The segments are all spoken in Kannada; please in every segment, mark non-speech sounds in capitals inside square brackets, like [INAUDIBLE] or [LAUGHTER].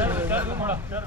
ಸರ್ ಸರ್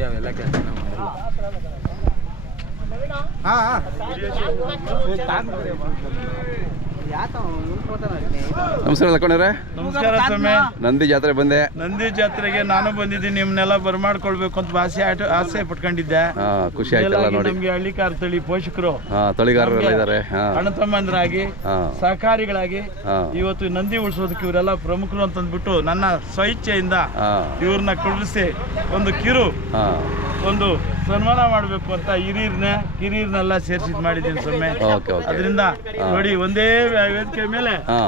ಅಡುಗೆ ಅವೆಲ್ಲ ಕೆಲಸ ಹಾಂ ಹಾಂ ನಮಸ್ಕಾರ ಲಕ್ಕೊಂಡ್ರೆ ನಮಸ್ಕಾರ ಸ್ವಾಮಿ. ನಂದಿ ಜಾತ್ರೆ ಬಂದೆ. ನಂದಿ ಜಾತ್ರೆಗೆ ನಾನು ಬಂದಿದ್ದೀನಿ ನಿಮ್ನೆಲ್ಲ ಬರ್ಮಾಡ್ಕೊಳ್ಬೇಕು ಅಂತ ಆಸೆ ಆಟ ಆಸೆ ಪಟ್ಕೊಂಡಿದ್ದೆ. ಖುಷಿ ಆಯ್ತಲ್ಲ ನೋಡಿ. ನಮ್ಗೆ ಹಳ್ಳಿಕಾರ್ ತಳಿ ಪೋಷಕರು. ತಳಿಗಾರರೆಲ್ಲ ಇದ್ದಾರೆ ಹಾ. ಅಣ್ಣ ತಮ್ಮಂದ್ರಾಗಿ ಸಹಕಾರಿಗಳಾಗಿ ಇವತ್ತು ನಂದಿ ಉಳಿಸೋದಕ್ಕೆ ಇವರೆಲ್ಲ ಪ್ರಮುಖರು ಅಂತಂದ್ಬಿಟ್ಟು ನನ್ನ ಸ್ವಇಚ್ಛೆಯಿಂದ ಇವ್ರನ್ನ ಕುಡಿಸಿ ಒಂದು ಕಿರು ಒಂದು ಸನ್ಮಾನ ಮಾಡಬೇಕು ಅಂತ ಹಿರಿಯರ್ನ ಕಿರಿಯರ್ನೆಲ್ಲ ಸೇರಿಸಿ ಮಾಡಿದ್ದೀನಿ ಸೊಮ್ಮೆ ಓಕೆ ಓಕೆ. ಅದರಿಂದ ನೋಡಿ ಒಂದೇ ವೇದಿಕೆ ಮೇಲೆ ಹಾ.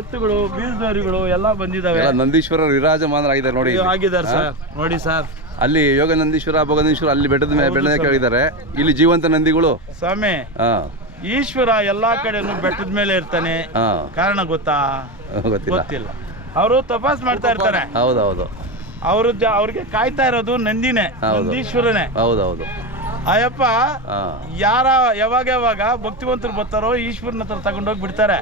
ಎತ್ತುಗಳು ಬೀಜದವರಿಗಳು ಎಲ್ಲ ಬಂದಿದ್ದಾವೆ ಎಲ್ಲ ನಂದೀಶ್ವರ ವಿರಾಜಮಾನರಾಗಿದ್ದಾರೆ ನೋಡಿ ಇಲ್ಲಿ. ಆಗಿದ್ದಾರೆ ಸರ್ ನೋಡಿ ಸರ್. ಅಲ್ಲಿ ಯೋಗ ನಂದೀಶ್ವರ ಭೋಗನಂದೀಶ್ವರ ಅಲ್ಲಿ ಬೆಟ್ಟದ ಮೇಲೆ ಬೆಟ್ಟದ ಕೆಳಗಿದ್ದಾರೆ ಇಲ್ಲಿ ಜೀವಂತ ನಂದಿಗಳು. ಸ್ವಾಮಿ ಹಾ. ಈಶ್ವರ ಎಲ್ಲಾ ಕಡೆನೂ ಬೆಟ್ಟದ ಮೇಲೆ ಇರ್ತಾನೆ. ಹಾ. ಕಾರಣ ಗೊತ್ತಾ? ಗೊತ್ತಿಲ್ಲ. ಗೊತ್ತಿಲ್ಲ. ಅವರು ತಪಾಸ್ ಮಾಡ್ತಾ ಇರ್ತಾರೆ. ಹೌದೌದು. ಅವ್ರ ಅವ್ರಿಗೆ ಕಾಯ್ತಾ ಇರೋದು ನಂದಿನೇ. ನಂದೀಶ್ವರನೇ. ಹೌದೌದು. ಅಯ್ಯಪ್ಪ ಯಾರ ಯಾವಾಗ ಯಾವಾಗ ಭಕ್ತಿವಂತರು ಬರ್ತಾರೋ ಈಶ್ವರನ ಹತ್ರ ತಗೊಂಡೋಗಿ ಬಿಡ್ತಾರೆ.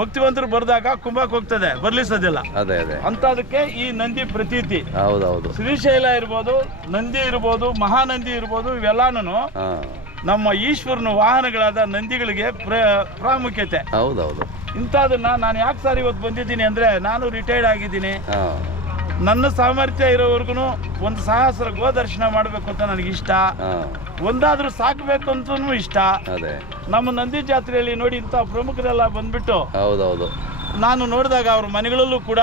ಭಕ್ತಿವಂತರು ಬರ್ದಾಗ ಕುಂಭಕ್ಕೆ ಹೋಗ್ತದೆ ಬರ್ಲಿಸೋದಿಲ್ಲ ಅದೇ ಅದೇ. ಅಂತದಕ್ಕೆ ಈ ನಂದಿ ಪ್ರತೀತಿ. ಹೌದೌದು. ಶ್ರೀಶೈಲ ಇರ್ಬೋದು ನಂದಿ ಇರ್ಬೋದು ಮಹಾನಂದಿ ಇರ್ಬೋದು ಇವೆಲ್ಲಾನು ನಮ್ಮ ಈಶ್ವರನ ವಾಹನಗಳಾದ ನಂದಿಗಳಿಗೆ ಪ್ರ ಪ್ರಾಮುಖ್ಯತೆ. ಹೌದೌದು. ಇಂಥದನ್ನ ನಾನು ಯಾಕೆ ಸರ್ ಇವತ್ತು ಬಂದಿದ್ದೀನಿ ಅಂದ್ರೆ ನಾನು ರಿಟೈರ್ಡ್ ಆಗಿದ್ದೀನಿ. ನನ್ನ ಸಾಮರ್ಥ್ಯ ಇರೋವರೆಗೂ ಒಂದು ಸಹಸ್ರ ಗೋದರ್ಶನ ಮಾಡಬೇಕು ಅಂತ ನನಗೆ ಇಷ್ಟ. ಒಂದಾದ್ರೂ ಸಾಕಬೇಕು ಅಂತನೂ ಇಷ್ಟ. ಅದೇ. ನಮ್ಮ ನಂದಿ ಜಾತ್ರೆಯಲ್ಲಿ ನೋಡಿ ಇಂಥ ಪ್ರಮುಖರೆಲ್ಲ ಬಂದ್ಬಿಟ್ಟು ಹೌದೌದು. ನಾನು ನೋಡಿದಾಗ ಅವ್ರ ಮನೆಗಳಲ್ಲೂ ಕೂಡ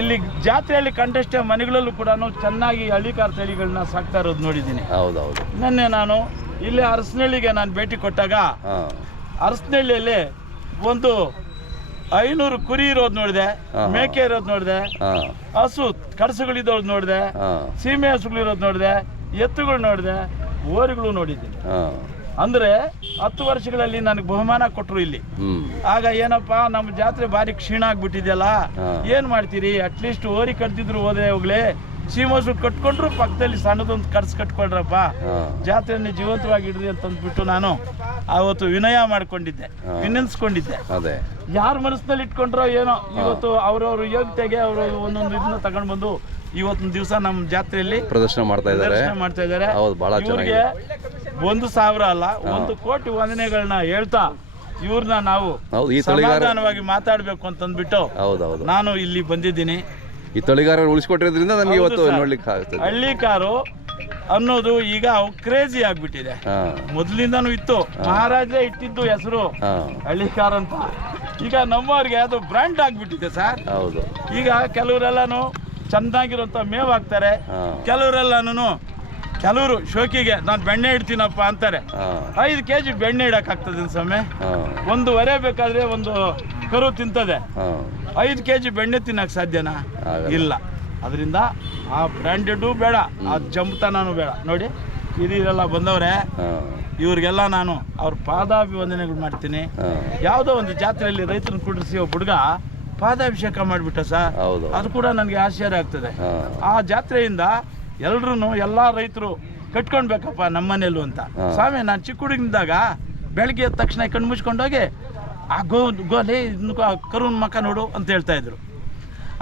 ಇಲ್ಲಿ ಜಾತ್ರೆಯಲ್ಲಿ ಕಂಡಷ್ಟೇ ಮನೆಗಳಲ್ಲೂ ಕೂಡ ಚೆನ್ನಾಗಿ ಹಳ್ಳಿಕಾರ್ ತಳಿಗಳನ್ನ ಸಾಕ್ತಾ ಇರೋದು ನೋಡಿದ್ದೀನಿ. ಹೌದೌದು. ನಿನ್ನೆ ನಾನು ಇಲ್ಲಿ ಅರಸನಹಳ್ಳಿಗೆ ನಾನು ಭೇಟಿ ಕೊಟ್ಟಾಗ ಅರಸನಹಳ್ಳಿಯಲ್ಲಿ ಒಂದು ಐನೂರು ಕುರಿ ಇರೋದು ನೋಡಿದೆ ಮೇಕೆ ಇರೋದು ನೋಡಿದೆ ಹಸು ಕಡಸುಗಳಿದ್ದವ್ರು ನೋಡಿದೆ ಸೀಮೆ ಹಸುಗಳಿರೋದು ನೋಡಿದೆ ಎತ್ತುಗಳು ನೋಡಿದೆ ಓರಿಗಳು ನೋಡಿದ್ದೀನಿ. ಅಂದ್ರೆ ಹತ್ತು ವರ್ಷಗಳಲ್ಲಿ ನನಗೆ ಬಹುಮಾನ ಕೊಟ್ಟರು ಇಲ್ಲಿ. ಆಗ ಏನಪ್ಪ ನಮ್ಮ ಜಾತ್ರೆ ಭಾರಿ ಕ್ಷೀಣ ಆಗ್ಬಿಟ್ಟಿದೆಯಲ್ಲ. ಏನ್ ಮಾಡ್ತೀರಿ? ಅಟ್ಲೀಸ್ಟ್ ಓರಿ ಕಟ್ತಿದ್ರು ಹೋದ್ರೆ ಹೋಗ್ಲಿ. ಸೀಮಸು ಕಟ್ಕೊಂಡ್ರು ಪಕ್ಕದಲ್ಲಿ ಸಣ್ಣದೊಂದು ಕಡ್ಸ್ ಕಟ್ಕೊಳ್ರಪ್ಪ. ಜಾತ್ರೆಯನ್ನು ಜೀವಂತವಾಗಿ ಇಡ್ರಿ ಅಂತಂದ್ಬಿಟ್ಟು ನಾನು ಆವತ್ತು ವಿನಯ ಮಾಡ್ಕೊಂಡಿದ್ದೆ. ವಿನಂತಿಸ್ಕೊಂಡಿದ್ದೆ. ಅದೇ. ಯಾರ ಮನಸ್ಸಿನಲ್ಲಿ ಇಟ್ಕೊಂಡ್ರೋ ಏನೋ ಇವತ್ತು ಅವ್ರವ್ರ ಯೋಗ್ಯತೆಗೆ ಅವರು ಒಂದೊಂದು ಇದನ್ನ ತಗೊಂಡ್ ಬಂದು ಇವತ್ತಿನ ದಿವಸ ನಮ್ಮ ಜಾತ್ರೆಯಲ್ಲಿ ಪ್ರದರ್ಶನ ಮಾಡ್ತಾ ಇದ್ದಾರೆ. ಮಾಡ್ತಾ ಇದ್ದಾರೆ. ಹೌದು, ಬಹಳ ಇವ್ರಿಗೆ ಒಂದು ಸಾವಿರ ಅಲ್ಲ ಒಂದು ಕೋಟಿ ವಂದನೆಗಳನ್ನ ಹೇಳ್ತಾ ಇವ್ರನ್ನ ನಾವು ಹೌದು ಈ ತಳಿಗಾರ ಸಮಾಧಾನವಾಗಿ ಮಾತಾಡ್ಬೇಕು ಅಂತಂದ್ಬಿಟ್ಟು ಹೌದೌದು ನಾನು ಇಲ್ಲಿ ಬಂದಿದ್ದೀನಿ. ಈ ತೊಳಿಗಾರರು ಉಳಿಸ್ಕೊಟ್ಟಿರೋದ್ರಿಂದ ನಮ್ಗೆ ಹೌದು ಇವತ್ತು. ನೋಡ್ಲಿಕ್ಕೆ ಆಗ್ತದೆ ಹಳ್ಳಿ ಕಾರು ಅನ್ನೋದು ಈಗ ಕ್ರೇಜಿ ಆಗ್ಬಿಟ್ಟಿದೆ. ಹಾ. ಮೊದಲಿಂದನೂ ಇತ್ತು. ಮಹಾರಾಜರೇ ಇಟ್ಟಿದ್ದು ಹೆಸರು ಹಾ. ಹಳ್ಳಿ ಕಾರ್ ಅಂತ. ಈಗ ನಮ್ಮವ್ರಿಗೆ ಅದು ಬ್ರ್ಯಾಂಡ್ ಆಗ್ಬಿಟ್ಟಿದೆ ಸರ್. ಹೌದು. ಈಗ ಕೆಲವರೆಲ್ಲಾನು ಚೆನ್ನಾಗಿರುವಂತ ಮೇವ್ ಹಾಕ್ತಾರೆ ಹಾ. ಕೆಲವರೆಲ್ಲಾನು ಕೆಲವರು ಶೋಕಿಗೆ ನಾನು ಬೆಣ್ಣೆ ಇಡ್ತೀನಪ್ಪ ಅಂತಾರೆ. ಹಾ. ಐದು ಕೆ ಜಿ ಬೆಣ್ಣೆ ಇಡಕ್ಕಾಗ್ತದೆ ಸ್ವಾಮಿ? ಹಾ. ಒಂದು ಹೊರೆ ಬೇಕಾದ್ರೆ ಒಂದು ಕರು ತಿಂತದೆ. ಹಾ. ಐದು ಕೆ ಜಿ ಬೆಣ್ಣೆ ತಿನ್ನಕ್ಕೆ ಸಾಧ್ಯನಾ? ಇಲ್ಲ. ಅದರಿಂದ ಆ ಬ್ರ್ಯಾಂಡೆಡು ಬೇಡ ಆ ಜಂಪ್ತನೂ ಬೇಡ. ನೋಡಿ ಹಿರಿಯರೆಲ್ಲ ಬಂದವ್ರೆ ಇವ್ರಿಗೆಲ್ಲ ನಾನು ಅವ್ರ ಪಾದಾಭಿವಂದನೆಗಳು ಮಾಡ್ತೀನಿ. ಯಾವುದೋ ಒಂದು ಜಾತ್ರೆಯಲ್ಲಿ ರೈತರನ್ನ ಕುಡಿಸಿ ಒಬ್ಬ ಹುಡುಗ ಪಾದಾಭಿಷೇಕ ಮಾಡಿಬಿಟ್ಟ ಸರ್ ಅದು ಕೂಡ ನನಗೆ ಆಶ್ಚರ್ಯ ಆಗ್ತದೆ. ಆ ಜಾತ್ರೆಯಿಂದ ಎಲ್ರೂ ಎಲ್ಲ ರೈತರು ಕಟ್ಕೊಳ್ಬೇಕಪ್ಪ ನಮ್ಮನೇಲೂ ಅಂತ. ಸ್ವಾಮಿ ನಾನು ಚಿಕ್ಕ ಹುಡುಗನಿದ್ದಾಗ ಬೆಳಗ್ಗೆ ಎದ್ದ ತಕ್ಷಣ ಕಣ್ಣು ಮುಚ್ಕೊಂಡೋಗಿ ಆ ಗೋ ಗೋಲೆ ಕರುನ್ ಮಕ ನೋಡು ಅಂತ ಹೇಳ್ತಾ ಇದ್ರು.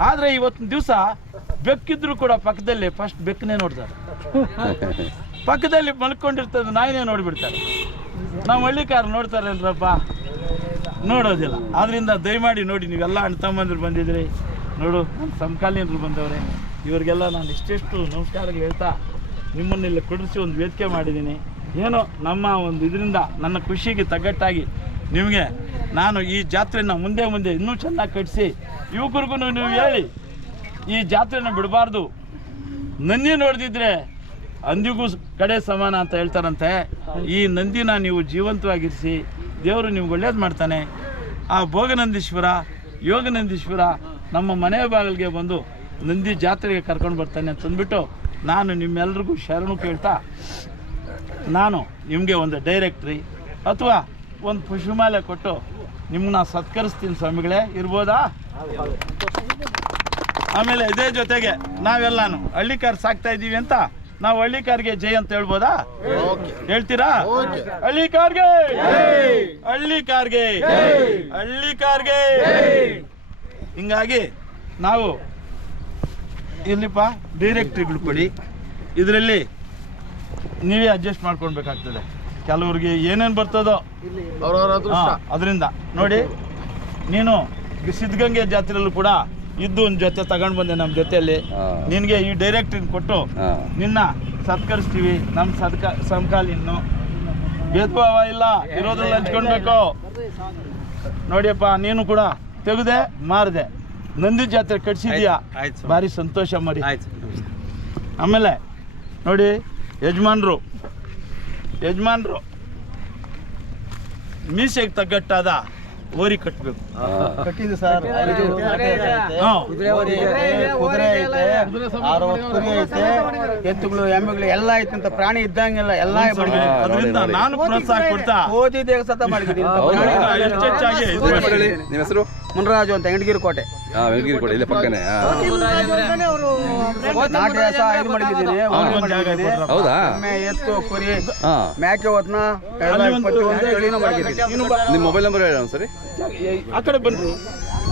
ಆದರೆ ಇವತ್ತಿನ ದಿವಸ ಬೆಕ್ಕಿದ್ರು ಕೂಡ [LAUGHS] ಪಕ್ಕದಲ್ಲಿ ಫಸ್ಟ್ ಬೆಕ್ಕನೇ ನೋಡ್ತಾರೆ. ಪಕ್ಕದಲ್ಲಿ ಮಲ್ಕೊಂಡಿರ್ತದೆ ನಾಯಿನೇ ನೋಡಿಬಿಡ್ತಾರೆ. ನಾವು ಹಳ್ಳಿಕಾರ ನೋಡ್ತಾರೇನ್ರಪ್ಪ ನೋಡೋದಿಲ್ಲ. ಆದ್ರಿಂದ ದಯಮಾಡಿ ನೋಡಿ ನೀವೆಲ್ಲ ಅಣ್ಣ ತಮ್ಮಂದಿರು ಬಂದಿದ್ರಿ. ನೋಡು ಸಮಕಾಲೀನರು ಬಂದವ್ರೆ. ಇವರಿಗೆಲ್ಲ ನಾನು ಇಷ್ಟೆಷ್ಟು ನಮಸ್ಕಾರಗಳು ಹೇಳ್ತಾ ನಿಮ್ಮನ್ನೆಲ್ಲ ಕುಡಿಸಿ ಒಂದು ವೇದಿಕೆ ಮಾಡಿದ್ದೀನಿ. ಏನೋ ನಮ್ಮ ಒಂದು ಇದರಿಂದ ನನ್ನ ಖುಷಿಗೆ ತಗ್ಗಟ್ಟಾಗಿ ನಿಮಗೆ ನಾನು ಈ ಜಾತ್ರೆನ ಮುಂದೆ ಮುಂದೆ ಇನ್ನೂ ಚೆನ್ನಾಗಿ ಕಟ್ಟಿಸಿ ಯುವಕರಿಗೂ ನೀವು ಹೇಳಿ. ಈ ಜಾತ್ರೆನ ಬಿಡಬಾರ್ದು. ನಂದಿ ನೋಡಿದ್ರೆ ಅಂದಿಗೂ ಕಡೆ ಸಮಾನ ಅಂತ ಹೇಳ್ತಾರಂತೆ. ಈ ನಂದಿನ ನೀವು ಜೀವಂತವಾಗಿರಿಸಿ ದೇವರು ನಿಮ್ಗೆ ಒಳ್ಳೇದು ಮಾಡ್ತಾನೆ. ಆ ಭೋಗನಂದೀಶ್ವರ, ಯೋಗನಂದೀಶ್ವರ ನಮ್ಮ ಮನೆ ಬಾಗಿಲಿಗೆ ಬಂದು ನಂದಿ ಜಾತ್ರೆಗೆ ಕರ್ಕೊಂಡು ಬರ್ತಾನೆ ಅಂತಂದ್ಬಿಟ್ಟು ನಾನು ನಿಮ್ಮೆಲ್ರಿಗೂ ಶರಣು ಕೇಳ್ತಾ ನಾನು ನಿಮಗೆ ಒಂದು ಡೈರೆಕ್ಟ್ರಿ ಅಥವಾ ಒಂದು ಪುಷ್ಪಮಾಲೆ ಕೊಟ್ಟು ನಿಮ್ಮನ್ನ ಸತ್ಕರಿಸ್ತೀನಿ ಸ್ವಾಮಿಗಳೇ, ಇರ್ಬೋದಾ? ಆಮೇಲೆ ಇದೇ ಜೊತೆಗೆ ನಾವೆಲ್ಲಾನು ಹಳ್ಳಿಕಾರ್ ಸಾಕ್ತಾ ಇದ್ದೀವಿ ಅಂತ, ನಾವು ಹಳ್ಳಿಕಾರ್ಗೆ ಜೈ ಅಂತ ಹೇಳ್ಬೋದಾ? ಹೇಳ್ತೀರಾ? ಹಳ್ಳಿಕಾರ್ಗೆ ಹಳ್ಳಿಕಾರ್ಗೆ ಹಳ್ಳಿಕಾರ್ಗೆ ಹಿಂಗಾಗಿ ನಾವು ಇಲ್ಲಿಪ್ಪ ಡೈರೆಕ್ಟ್ರಿಗಳು ಕೊಡಿ ಇದರಲ್ಲಿ ನೀವೇ ಅಡ್ಜಸ್ಟ್ ಮಾಡ್ಕೊಳ್ಬೇಕಾಗ್ತದೆ. ಕೆಲವ್ರಿಗೆ ಏನೇನು ಬರ್ತದೋ ಅದರಿಂದ. ನೋಡಿ ನೀನು ಸಿದ್ಧಗಂಗೆ ಜಾತ್ರೆಯಲ್ಲೂ ಕೂಡ ಇದ್ದು ಒಂದು ಜೊತೆ ತಗೊಂಡು ಬಂದೆ ನಮ್ಮ ಜೊತೆಯಲ್ಲಿ. ಹಾ. ನಿನಗೆ ಈ ಡೈರೆಕ್ಟ್ರಿನ್ ಕೊಟ್ಟು ಹಾ. ನಿನ್ನ ಸತ್ಕರಿಸ್ತೀವಿ ನಮ್ಮ ಸದ್ಕ ಸಮಕಾಲೀನು ಭೇದ ಭಾವ ಇಲ್ಲ ಇರೋದ್ರಲ್ಲಿ ಹಂಚ್ಕೊಳ್ಬೇಕು. ನೋಡಿಯಪ್ಪ ನೀನು ಕೂಡ ತೆಗೆದೆ ಮಾರದೆ. ನಂದಿ ಜಾತ್ರೆ ಕಟ್ಸಿದ್ಯಾ? ಆಯ್ತು. ಭಾರಿ ಸಂತೋಷ ಮಾಡಿ. ಆಯ್ತು ಆಮೇಲೆ ನೋಡಿ ಯಜಮಾನ್ರು ಯಜಮಾನ್ರು ಮೀಸೆಗೆ ತಗ್ಗಟ್ಟಾದ ಓರಿ ಕಟ್ಟಬೇಕು ಕಟ್ಟಿದ್ದು ಸರ್. ಕುದುರೆ ಐತೆ, ಕುದುರೆ ಐತೆ ಅರವತ್ತು ಐತೆ ಎತ್ತುಗಳು ಎಮ್ಮೆಗಳು ಎಲ್ಲ ಐತೆ ಅಂತ ಪ್ರಾಣಿ ಇದ್ದಂಗೆಲ್ಲ ಎಲ್ಲ ಅದರಿಂದ. ನಾನು ಪ್ರೋತ್ಸಾಹ ಕೊಡ್ತಾ. ಓದಿ ದೇಹ ಸತ ಮಾಡಿದ್ದೀನಿ? ನಿಮ್ಮ ಹೆಸರು? ಮುನರಾಜು ಅಂತ ಹೆಂಡಗಿರಿ ಕೋಟೆ ಕೋಟೆ ಇಲ್ಲ ಕೊಡಿ ಇಲ್ಲೇ ಪಕ್ಕನೆ ಹಾಂ ನಾಟಿ ಹಸ ಇದು ಮಾಡಿದ್ದೀನಿ. ಹೌದಾ? ಎಮ್ಮೆ ಎತ್ತು ಕುರಿ ಹಾಂ. ಮೇಕೆ ಹೊತ್ನ ಎಲ್ಲ ಅಲ್ಲಿ ಒಂದು ತಳಿನೂ ಮಾಡಿದ್ದೀನಿ ನಿಮ್ಮ ಮೊಬೈಲ್ ನಂಬರ್ ಹೇಳಿ ಸರಿ. ಆ ಕಡೆ ಬನ್ರಿ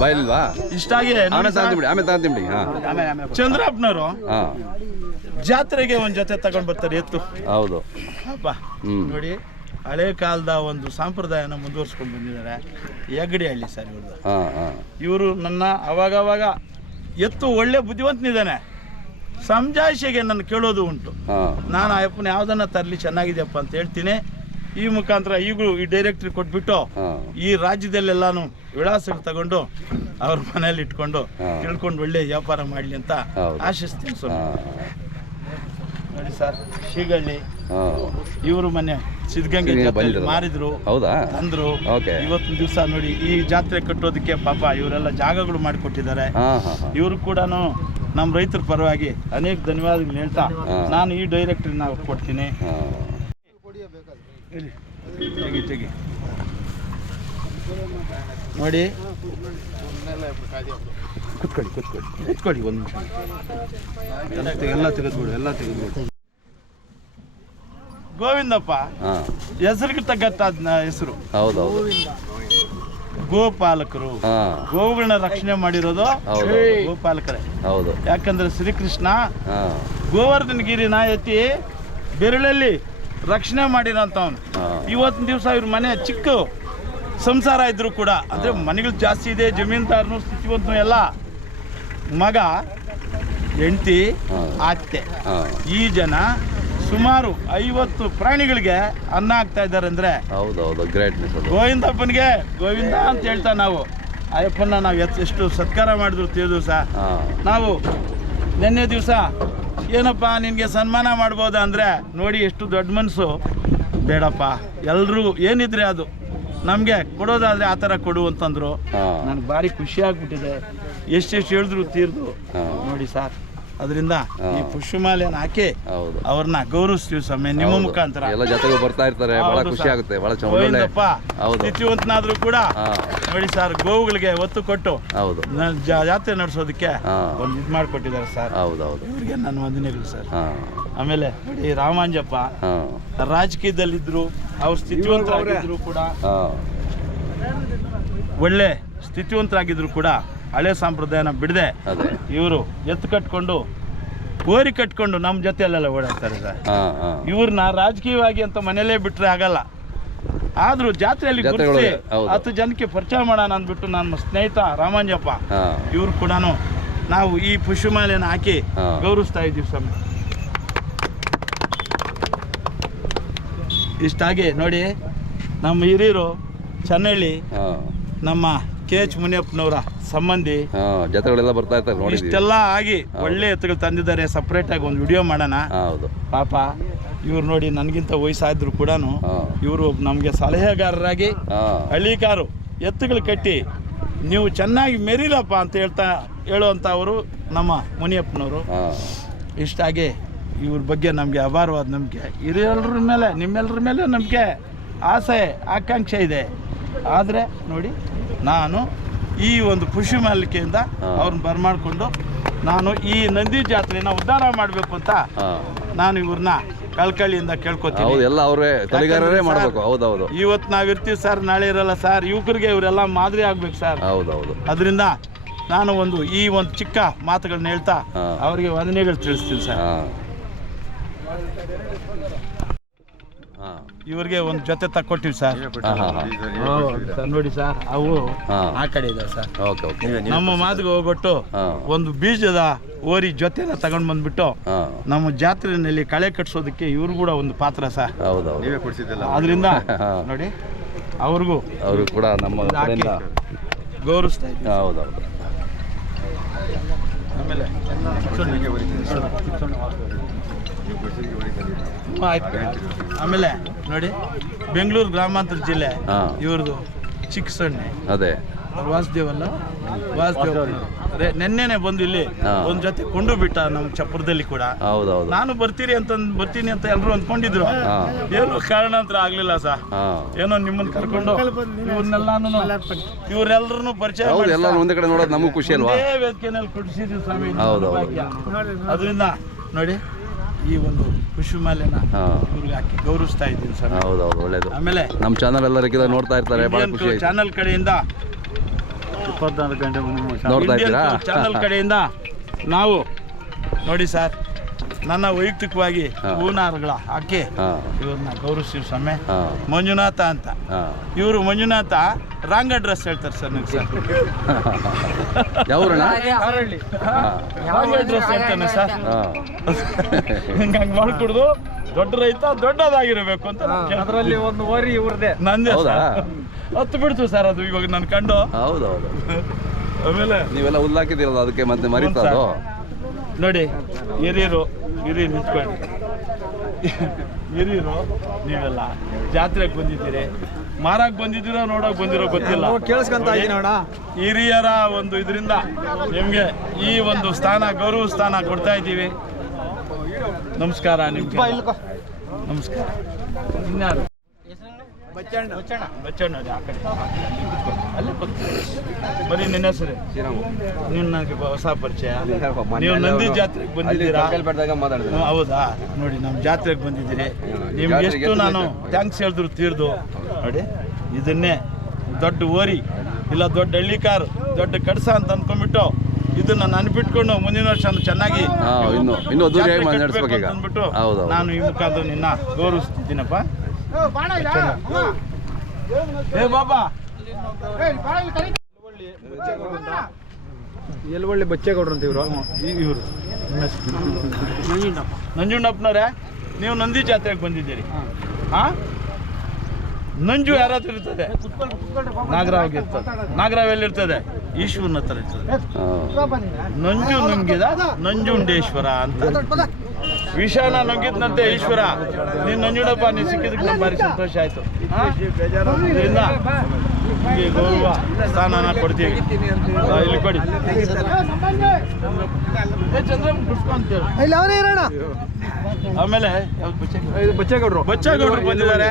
ಬಾಯಿಲ್ವಾ ಇಷ್ಟಾಗಿ ಆಗಿ ಆಮೇಲೆ ತಾಂತಿಬಿಡಿ ಆಮೇಲೆ ತಾಂತಿಬಿಡಿ ಹಾಂ. ಆಮೇಲೆ ಆಮೇಲೆ ಚಂದ್ರಪ್ಪನವರು ಹಾಂ. ಜಾತ್ರೆಗೆ ಒಂದ್ ಜೊತೆ ತಗೊಂಡ್ ಬರ್ತಾರೆ ಎತ್ತು. ಹೌದು. ಅಪ್ಪ ಹ್ಮ್. ನೋಡಿ. ಹಳೆ ಕಾಲದ ಒಂದು ಸಂಪ್ರದಾಯನ ಮುಂದುವರ್ಸ್ಕೊಂಡು ಬಂದಿದ್ದಾರೆ. ಹೆಗ್ಗಡಿ ಹಳ್ಳಿ ಸರ್ ಇವ್ರದ್ದು ಇವರು ನನ್ನ ಅವಾಗವಾಗ ಎತ್ತು ಒಳ್ಳೆ ಬುದ್ಧಿವಂತನಿದ್ದಾನೆ. ಸಂಜಾಯಿಷೆಗೆ ನನ್ನ ಕೇಳೋದು ಉಂಟು. ನಾನು ಆ ಅಪ್ಪನ ಯಾವ್ದನ್ನ ತರಲಿ ಚೆನ್ನಾಗಿದೆಯಪ್ಪ ಅಂತ ಹೇಳ್ತೀನಿ. ಈ ಮುಖಾಂತರ ಈಗಲೂ ಈ ಡೈರೆಕ್ಟ್ರಿ ಕೊಟ್ಬಿಟ್ಟು ಈ ರಾಜ್ಯದಲ್ಲೆಲ್ಲಾನು ವಿಳಾಸಗಳು ತಗೊಂಡು ಅವ್ರ ಮನೇಲಿ ಇಟ್ಕೊಂಡು ತಿಳ್ಕೊಂಡು ಒಳ್ಳೆ ವ್ಯಾಪಾರ ಮಾಡಲಿ ಅಂತ. ಆಶಿಸ್ತೀನಿ ಸ್ವಾಮಿ ನೋಡಿ ಸರ್ ಶ್ರೀಗಳ್ಳಿ ಇವರು ಮೊನ್ನೆ ಸಿದ್ಧಗಂಗೆ ಜಾತ್ರೆಯಲ್ಲಿ. ಮಾರಿದ್ರು ಹೌದಾ? ತಂದ್ರು. ಓಕೆ. ಇವತ್ತಿನ ದಿವಸ ನೋಡಿ ಈ ಜಾತ್ರೆ ಕಟ್ಟೋದಕ್ಕೆ ಪಾಪ ಇವರೆಲ್ಲ ಜಾಗಗಳು ಮಾಡಿಕೊಟ್ಟಿದ್ದಾರೆ. ಹಾಂ ಹಾಂ ಹಾಂ. ಇವರು ಕೂಡ ನಮ್ಮ ರೈತರ ಪರವಾಗಿ ಅನೇಕ ಧನ್ಯವಾದಗಳು ಹೇಳ್ತಾ ನಾನು ಈ ಡೈರೆಕ್ಟ್ರಿ ನಾವು ಕೊಡ್ತೀನಿ. ಹಾಂ. ಇಲ್ಲಿ. ತೆಗಿ ತೆಗಿ. ನೋಡಿ. ಕುತ್ಕೊಳ್ಳಿ ಕುತ್ಕೊಳ್ಳಿ. ಕುತ್ಕೊಳ್ಳಿ ಒಂದು ನಿಮಿಷ. ಎಲ್ಲ ತೆಗೆದ್ಬಿಡು ಎಲ್ಲ ತೆಗೆದ್ಬಿಡು. ಗೋವಿಂದಪ್ಪ. ಹೆಸರಿಗೆ ತಗ್ಗತ್ತ ಹೆಸರು. ಗೋಪಾಲಕರು. ಗೋವುಗಳನ್ನ ರಕ್ಷಣೆ ಮಾಡಿರೋದು. ಗೋಪಾಲಕರೇ. ಹೌದು. ಯಾಕಂದ್ರೆ ಶ್ರೀಕೃಷ್ಣ ಕೃಷ್ಣ ಗೋವರ್ಧನ ಗಿರಿನ ಎತ್ತಿ ಬೆರಳಲ್ಲಿ ರಕ್ಷಣೆ ಮಾಡಿರೋಂಥವ್ನು. ಇವತ್ತು ಇವತ್ತಿನ ದಿವಸ ಇವ್ರ ಮನೆ ಚಿಕ್ಕ ಸಂಸಾರ ಇದ್ರು ಕೂಡ ಅಂದ್ರೆ ಮನೆಗಳು ಜಾಸ್ತಿ ಇದೆ ಜಮೀನ್ದಾರನು ಸ್ಥಿತಿವಂತನು ಎಲ್ಲ. ಮಗ ಹೆಂಡತಿ ಆತ್ತೆ ಅತ್ತೆ. ಈ ಜನ ಸುಮಾರು ಐವತ್ತು ಪ್ರಾಣಿಗಳಿಗೆ ಅನ್ನ ಹಾಕ್ತಾ ಇದ್ದಾರೆ ಅಂದ್ರೆ ಹೌದು ಹೌದು ಗ್ರೇಟ್ನೆಸ್ ಗೋವಿಂದಪ್ಪನಿಗೆ ಗೋವಿಂದ ಅಂತ ಹೇಳ್ತಾ ನಾವು ಅಯ್ಯಪ್ಪನ ನಾವು ಎಷ್ಟು ಸತ್ಕಾರ ಮಾಡಿದ್ರು ತಿಳಿದು ಸಹ. ನಾವು ನಿನ್ನೆ ದಿವಸ ಏನಪ್ಪ ನಿನಗೆ ಸನ್ಮಾನ ಮಾಡ್ಬೋದಾ ಅಂದರೆ ನೋಡಿ ಎಷ್ಟು ದೊಡ್ಡ ಮನಸ್ಸು. ಬೇಡಪ್ಪ ಎಲ್ಲರೂ ಏನಿದ್ರೆ ಅದು. ನಮಗೆ ಕೊಡೋದಾದರೆ ಆ ಥರ ಕೊಡು ಅಂತಂದರು. ನನ್ಗೆ ನನಗೆ ಭಾರಿ ಖುಷಿ ಆಗ್ಬಿಟ್ಟಿದೆ. ಎಷ್ಟೆಷ್ಟು ಹೇಳಿದ್ರು ತೀರ್ದು. ನೋಡಿ ಸರ್. ಅದರಿಂದ ಈ ಪುಷ್ಪಮಾಲೆಯನ್ನು ಹಾಕಿ ಹೌದು. ಅವ್ರನ್ನ ಗೌರವಿಸ್ತೀವಿ ಸ್ವಾಮಿ ನಿಮ್ಮ ಮುಖಾಂತರ. ಎಲ್ಲ ಜಾತ್ರೆಗೆ ಬರ್ತಾ ಇರ್ತಾರೆ. ಬಹಳ ಖುಷಿ ಆಗುತ್ತೆ. ಬಹಳ ಸ್ಥಿತಿವಂತನಾದ್ರೂ ಕೂಡ ನೋಡಿ ಸರ್ ಗೋವುಗಳಿಗೆ ಒತ್ತು ಕೊಟ್ಟು ಹೌದು. ಜಾತ್ರೆ ನಡೆಸೋದಕ್ಕೆ ಒಂದು ಇದು ಮಾಡಿಕೊಟ್ಟಿದ್ದಾರೆ ಸರ್. ಹೌದು ಹೌದು. ಇವರಿಗೆ ನನ್ನ ವಂದನೆಗಳು ಸರ್. ಆಮೇಲೆ ನೋಡಿ ರಾಮಾಂಜಪ್ಪ ರಾಜಕೀಯದಲ್ಲಿದ್ರು ಅವ್ರು ಸ್ಥಿತಿವಂತರಾಗಿದ್ರು ಕೂಡ ಒಳ್ಳೆ ಸ್ಥಿತಿವಂತರಾಗಿದ್ರು ಕೂಡ ಹಳೆ ಸಂಪ್ರದಾಯನ ಬಿಡದೆ ಇವರು ಎತ್ತು ಕಟ್ಕೊಂಡು ಓರಿ ಕಟ್ಕೊಂಡು ನಮ್ಮ ಜೊತೆಯಲ್ಲೆಲ್ಲ ಓಡಾಡ್ತಾರೆ ಸರ್. ಇವ್ರನ್ನ ರಾಜಕೀಯವಾಗಿ ಅಂತ ಮನೇಲೇ ಬಿಟ್ರೆ ಆಗಲ್ಲ. ಆದ್ರೂ ಜಾತ್ರೆಯಲ್ಲಿ ಗುರುತಿಸಿ ಹತ್ತು ಜನಕ್ಕೆ ಪರಿಚಯ ಮಾಡೋಣ ಅಂದ್ಬಿಟ್ಟು ನನ್ನ ಸ್ನೇಹಿತ ರಾಮಾಂಜಪ್ಪ ಇವ್ರು ಕೂಡ ನಾವು ಈ ಪುಷ್ಪಮಾಲೆಯನ್ನು ಹಾಕಿ. ಗೌರವಿಸ್ತಾ ಇದ್ದೀವಿ ಸ್ವಾಮಿ. ಇಷ್ಟಾಗಿ ನೋಡಿ ನಮ್ಮ ಹಿರಿಯರು ಚೆನ್ನಳ್ಳಿ ನಮ್ಮ ಕೆ ಎಚ್ ಮುನಿಯಪ್ಪನವರ ಸಂಬಂಧಿ ಹಾ ಜೊತೆಗಳೆಲ್ಲ ಬರ್ತಾ ಇರ್ತಾರೆ ಇಷ್ಟೆಲ್ಲ ಆಗಿ ಒಳ್ಳೆ ಎತ್ತುಗಳು ತಂದಿದ್ದಾರೆ ಸಪ್ರೇಟಾಗಿ ಒಂದು ವಿಡಿಯೋ ಮಾಡೋಣ. ಹೌದು. ಪಾಪ ಇವ್ರು ನೋಡಿ ನನಗಿಂತ ವಯಸ್ಸಾದ್ರು ಕೂಡ ಇವರು ನಮಗೆ ಸಲಹೆಗಾರರಾಗಿ ಹಾ. ಹಳ್ಳಿಕಾರು ಎತ್ತುಗಳು ಕಟ್ಟಿ ನೀವು ಚೆನ್ನಾಗಿ ಮೆರಿಲಪ್ಪ ಅಂತ ಹೇಳ್ತಾ ಹೇಳುವಂಥವರು ನಮ್ಮ ಮುನಿಯಪ್ಪನವರು. ಹಾ. ಇಷ್ಟಾಗಿ ಇವ್ರ ಬಗ್ಗೆ ನಮಗೆ ಅಪಾರವಾದ ನಂಬಿಕೆ. ಹಿರಿಯರ ಮೇಲೆ ನಿಮ್ಮೆಲ್ಲರ ಮೇಲೆ ನಮಗೆ ಆಸೆ ಆಕಾಂಕ್ಷೆ ಇದೆ. ಆದರೆ ನೋಡಿ ನಾನು ಈ ಒಂದು ಖುಷಿ ಮಾಲಿಕೆಯಿಂದ. ಅವ್ರನ್ನ ಬರಮಾಡಿಕೊಂಡು ನಾನು ಈ ನಂದಿ ಜಾತ್ರೆನ ಉದ್ಧಾರ ಮಾಡಬೇಕು ಅಂತ ನಾನು ಇವ್ರನ್ನ ಕಳ್ಕಳಿಯಿಂದ ಕೇಳ್ಕೊತೀನಿ. ಎಲ್ಲ ಅವರೇ ತಲೆಗಾರರೇ ಮಾಡಬೇಕು. ಹೌದೌದು. ಇವತ್ತು ನಾವು ಇರ್ತೀವಿ ಸರ್ ನಾಳೆ ಇರಲ್ಲ ಸರ್ ಯುವಕರಿಗೆ ಇವರೆಲ್ಲ ಮಾದರಿ ಆಗ್ಬೇಕು ಸರ್. ಹೌದೌದು. ಅದರಿಂದ ನಾನು ಒಂದು ಈ ಒಂದು ಚಿಕ್ಕ ಮಾತುಗಳನ್ನ ಹೇಳ್ತಾ ಅವರಿಗೆ ವಂದನೆಗಳು ತಿಳಿಸ್ತೀನಿ ಸರ್. ಇವ್ರಿಗೆ ಒಂದು ಜೊತೆ ತಕ್ಕೊಟ್ಟಿವಿ ಸರ್. ಹಾ ಹಾ ಹಾ. ಸರ್ ನೋಡಿ ಸರ್ ಅವು ಹಾ. ಆ ಕಡೆ ಇದಾವೆ ಸರ್. Okay okay. ನಮ್ಮ ಮಾತಿಗೆ ಹೋಗ್ಬಿಟ್ಟು ಹಾ. ಒಂದು ಬೀಜದ ಓರಿ ಜೊತೆನ ತಗೊಂಡ್ ಬಂದ್ಬಿಟ್ಟು ಹಾ. ನಮ್ಮ ಜಾತ್ರೆಯಲ್ಲಿ ಕಳೆ ಕಟ್ಸೋದಕ್ಕೆ ಇವ್ರು ಕೂಡ ಒಂದು ಪಾತ್ರ ಸರ್. ಹೌದೌದು. ಅದರಿಂದ ಹಾ. ನೋಡಿ ಅವ್ರಿಗೂ ಅವರು ಕೂಡ ನಮ್ಮ ಇದು ಹಾಕಿ ಕಡೆಯಿಂದ ಗೌರವಿಸ್ತಾ ಇದ್ದೀವಿ. ಹೌದು ಆಮೇಲೆ ಹ್ಮ್, ಆಯ್ತು. ಆಮೇಲೆ ನೋಡಿ ಬೆಂಗಳೂರು ಗ್ರಾಮಾಂತರ ಜಿಲ್ಲೆ ಹಾ. ಇವ್ರದ್ದು ಚಿಕ್ಕ ಸೊನ್ನೆ ಅದೇ ವಾಸುದೇವಲ್ಲ ವಾಸುದೇವ ಅದೇ ನಿನ್ನೆನೆ ಬಂದು ಇಲ್ಲಿ. ಒಂದ್ ಜೊತೆ ಕೊಂಡು ಬಿಟ್ಟ ನಮ್ಮ ಚಪ್ಪರದಲ್ಲಿ ಕೂಡ. ಹೌದೌದು. ನಾನು ಬರ್ತೀರಿ ಅಂತ ಬರ್ತೀನಿ ಅಂತ ಎಲ್ಲರೂ ಅನ್ಕೊಂಡಿದ್ರು ಏನು ಏನು ಕಾರಣಾಂತರ ಆಗ್ಲಿಲ್ಲ ಸಾ. ಏನೋ ನಿಮ್ಮನ್ನ ಕರ್ಕೊಂಡು ಇವ್ರನ್ನೆಲ್ಲಾನು ಇವ್ರೆಲ್ಲರನ್ನು ಪರಿಚಯ ಒಂದೇ ಕಡೆ ನೋಡೋದು ನಮಗೂ ಖುಷಿ ಅಲ್ವಾ? ಒಂದೇ ವೇದಿಕೆನಲ್ಲಿ ಕುಡಿಸಿದ್ವಿ ಸ್ವಾಮಿ. ಅದರಿಂದ ನೋಡಿ ಈ ಒಂದು ಖುಷಿ ಮಾಲೆನ ಇವ್ರಿಗೆ ಹಾಕಿ ಗೌರವಿಸ್ತಾ ಇದ್ದೀನಿ ಹೌದು ಹೌದೌದು ಒಳ್ಳೇದು. ಆಮೇಲೆ ನಮ್ಮ ಚಾನಲ್ ಎಲ್ಲರಿಗಿಂತ ನೋಡ್ತಾ ಇರ್ತಾರೆ ಬಹಳ ಖುಷಿ ಆಯ್ತು. ಚಾನಲ್ ಕಡೆಯಿಂದ ಇಪ್ಪತ್ನಾಲ್ಕು ಗಂಟೆ ನೋಡ್ತಾ ಇದ್ದೀರಾ? ಚಾನಲ್ ಕಡೆಯಿಂದ ನಾವು ನೋಡಿ ಸರ್ ನನ್ನ ವೈಯಕ್ತಿಕವಾಗಿ ಹೂನಾರ್ಗಳ ಹಾಕಿ ಇವ್ರನ್ನ ಗೌರವಿಸ್ತೀವಿ ಸ್ವಾಮಿ. ಮಂಜುನಾಥ ಅಂತ. ಇವರು ಮಂಜುನಾಥ ರಾಂಗ್ ಅಡ್ರೆಸ್ ಹೇಳ್ತಾರೆ ಸರ್ ನಿಮ್ಗೆ ಸರ್. [LAUGHS] ಅಡ್ರೆಸ್ ಹೇಳ್ತಾನೆ ಸರ್. [LAUGHS] ಹಿಂಗೆ ಹಂಗೆ ಮಾಡ್ಕೊಡ್ದು ದೊಡ್ಡ ರೈತ ದೊಡ್ಡದಾಗಿರಬೇಕು ಅಂತ ಅದರಲ್ಲಿ ಒಂದು ಓರಿ ಇವ್ರದೇ ನಂದೇ. ಹತ್ತು ಬಿಡ್ತು ಸರ್ ಅದು ಇವಾಗ ನಾನು ಕಂಡು. ಹೌದೌದು. ಆಮೇಲೆ ನೀವೆಲ್ಲ ಹುಲ್ಲಾಕಿದ್ದೀರಲ್ಲ ಅದಕ್ಕೆ ಮತ್ತೆ ಮರೀತಾ ಅದು? ನೋಡಿ ಹಿರಿಯರು ಹಿರಿಯರು ನಿಂತ್ಕೊಂಡು ಹಿರಿಯರು ನೀವೆಲ್ಲ ಜಾತ್ರೆಗೆ ಬಂದಿದ್ದೀರಿ. ಮಾರಕ್ ಬಂದಿದ್ದೀರೋ ನೋಡಕ್ ಬಂದಿರೋ ಗೊತ್ತಿಲ್ಲ. ಕೇಳಿಸ್ಕೊಂತ ಹಿರಿಯರ ಒಂದು ಇದರಿಂದ ನಿಮಗೆ ಈ ಒಂದು ಸ್ಥಾನ ಗೌರವ ಸ್ಥಾನ ಕೊಡ್ತಾ ಇದ್ದೀವಿ. ನಮಸ್ಕಾರ ನಿಮ್ಗೆ. ನಮಸ್ಕಾರ. ಇನ್ಯಾರು? ಬಚ್ಚಣ್ಣ ಬಚ್ಚಣ್ಣ ಅದೇ ಆ ಕಡೆ. ಅಲ್ಲೇ ಕೂತ್ಕೊ. ಬರೀ ನಿನ್ನ ಹೆಸರು? ನೀವು ನನಗೆ ಹೊಸ ಪರಿಚಯ. ನೀವು ನಂದಿ ಜಾತ್ರೆಗೆ ಬಂದಿದ್ದೀರಾ? ಹೌದಾ? ನೋಡಿ ನಮ್ಮ ಜಾತ್ರೆಗೆ ಬಂದಿದ್ದೀರಿ. ನಿಮ್ಗೆ ಎಷ್ಟು ನಾನು ಥ್ಯಾಂಕ್ಸ್ ಹೇಳಿದ್ರು ತೀರ್ದು. ನೋಡಿ ಇದನ್ನೇ ದೊಡ್ಡ ಓರಿ ಇಲ್ಲ ದೊಡ್ಡ ಹಳ್ಳಿ ಕಾರು ದೊಡ್ಡ ಕಡಸ ಅಂತ ಅನ್ಕೊಂಡ್ಬಿಟ್ಟು ಇದನ್ನ ನಾನು ಬಿಟ್ಕೊಂಡು ಮುಂದಿನ ವರ್ಷ ಚೆನ್ನಾಗಿ ಅಂದ್ಬಿಟ್ಟು. ನಾನು ಈ ಮುಖಾಂತರ ನಿನ್ನ ಗೌರವಿಸ್ತಿದ್ದೀನಪ್ಪ. ಎಲ್ವಳ್ಳಿ ಬಚ್ಚೇಗೌಡ್ರು ಅಂತ ಇವರು. ಇವರು ನಂಜುಂಡಪ್ಪನವ್ರೆ ನೀವು ನಂದಿ ಜಾತ್ರೆಗೆ ಬಂದಿದ್ದೀರಿ. ಹಾ. ನಂಜು ಯಾರ ಹತ್ರ ಇರ್ತದೆ ನಾಗರಾವ್ ಇರ್ತದೆ. ನಾಗರಾವ್ ಎಲ್ಲಿರ್ತದೆ? ಈಶ್ವರನ ಹತ್ರ ಇರ್ತದೆ. ನಂಜು ನುಂಗಿದ ನಂಜುಂಡೇಶ್ವರ ಅಂತ. ವಿಷಾನ ನುಗ್ಗಿದ್ನಂತೆ ಈಶ್ವರ. ನೀನ್ ನಂಜುಡಪ್ಪ ನೀನು ಸಿಕ್ಕಿದಕ್ಕೆ ಭಾರಿ ಸಂತೋಷ ಆಯ್ತು? ಇದರಿಂದ ಸ್ಥಾನಾನ ಗೌರವ ಸ್ಥಾನನ ಕೊಡ್ತೀವಿ. ಇಲ್ಲಿ ಕೊಡಿ. ಆಮೇಲೆ ಬಚ್ಚೇಗೌಡರು? ಬಚ್ಚೆ- ಬಚ್ಚೇಗೌಡ್ರು. ಬಂದಿದ್ದಾರೆ.